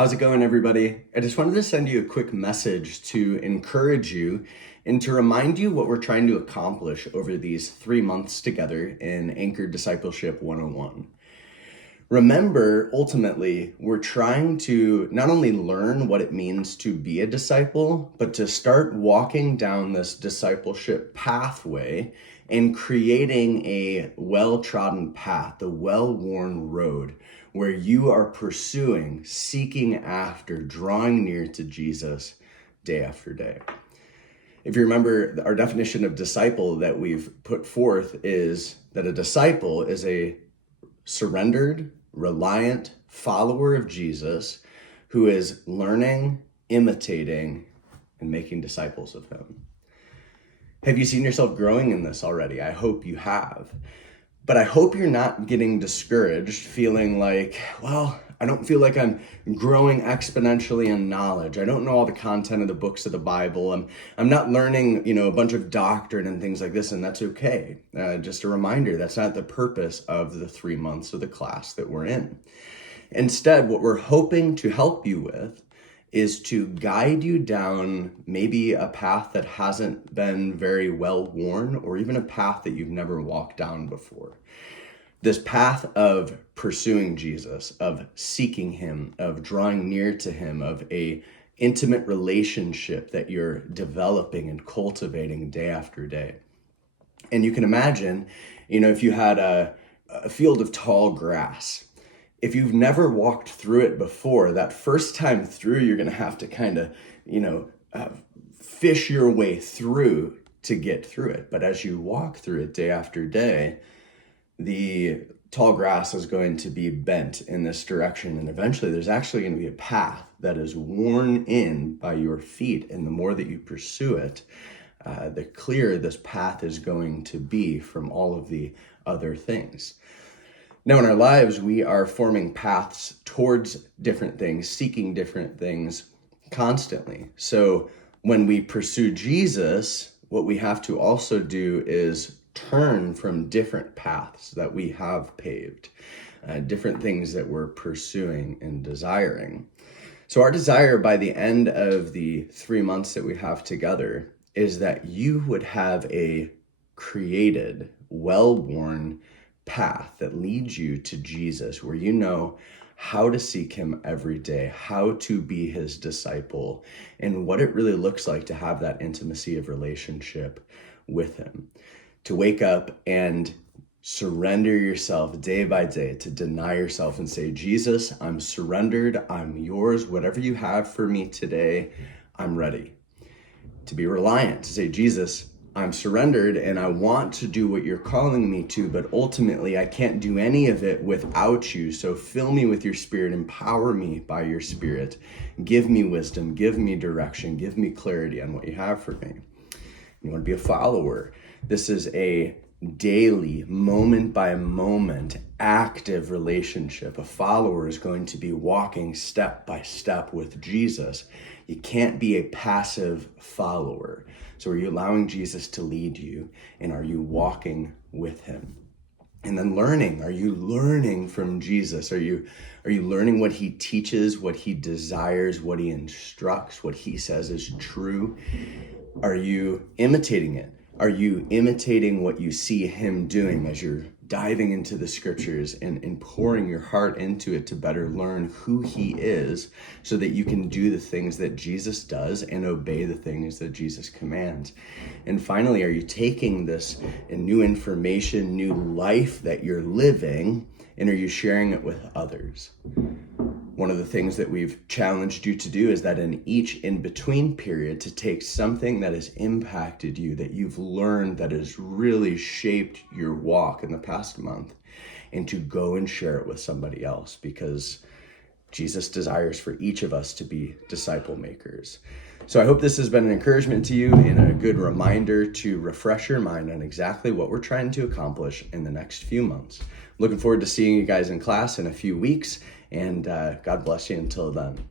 How's it going, everybody? I just wanted to send you a quick message to encourage you and to remind you what we're trying to accomplish over these 3 months together in Anchor Discipleship 101. Remember, ultimately, we're trying to not only learn what it means to be a disciple, but to start walking down this discipleship pathway and creating a well-trodden path, the well-worn road, where you are pursuing, seeking after, drawing near to Jesus day after day. If you remember, our definition of disciple that we've put forth is that a disciple is a surrendered, reliant follower of Jesus who is learning, imitating, and making disciples of him. Have you seen yourself growing in this already? I hope you have. But I hope you're not getting discouraged, feeling like, well, I don't feel like I'm growing exponentially in knowledge. I don't know all the content of the books of the Bible. I'm not learning, a bunch of doctrine and things like this, and that's okay. Just a reminder, that's not the purpose of the 3 months of the class that we're in. Instead, what we're hoping to help you with is to guide you down maybe a path that hasn't been very well worn, or even a path that you've never walked down before. This path of pursuing Jesus, of seeking him, of drawing near to him, of a intimate relationship that you're developing and cultivating day after day. And you can imagine, if you had a field of tall grass, if you've never walked through it before, that first time through, you're going to have to kind of, fish your way through to get through it. But as you walk through it day after day, the tall grass is going to be bent in this direction. And eventually there's actually going to be a path that is worn in by your feet. And the more that you pursue it, the clearer this path is going to be from all of the other things. Now, in our lives, we are forming paths towards different things, seeking different things constantly. So when we pursue Jesus, what we have to also do is turn from different paths that we have paved, different things that we're pursuing and desiring. So our desire by the end of the 3 months that we have together is that you would have a created, well-worn path that leads you to Jesus, where you know how to seek him every day, how to be his disciple, and what it really looks like to have that intimacy of relationship with him. To wake up and surrender yourself day by day, to deny yourself and say, Jesus, I'm surrendered, I'm yours, whatever you have for me today, I'm ready. To be reliant, to say, Jesus, I'm surrendered and I want to do what you're calling me to, but ultimately I can't do any of it without you. So fill me with your spirit, empower me by your spirit, give me wisdom, give me direction, give me clarity on what you have for me. You want to be a follower. This is a daily, moment by moment, active relationship. A follower is going to be walking step by step with Jesus. You can't be a passive follower. So are you allowing Jesus to lead you? And are you walking with him? And then learning. Are you learning from Jesus? Are you learning what he teaches, what he desires, what he instructs, what he says is true? Are you imitating it? Are you imitating what you see him doing as you're diving into the scriptures and pouring your heart into it to better learn who he is, so that you can do the things that Jesus does and obey the things that Jesus commands? And finally, are you taking this new information, new life that you're living, and are you sharing it with others? One of the things that we've challenged you to do is that in each in-between period, to take something that has impacted you, that you've learned, that has really shaped your walk in the past month, and to go and share it with somebody else, because Jesus desires for each of us to be disciple makers. So I hope this has been an encouragement to you and a good reminder to refresh your mind on exactly what we're trying to accomplish in the next few months. Looking forward to seeing you guys in class in a few weeks, and God bless you until then.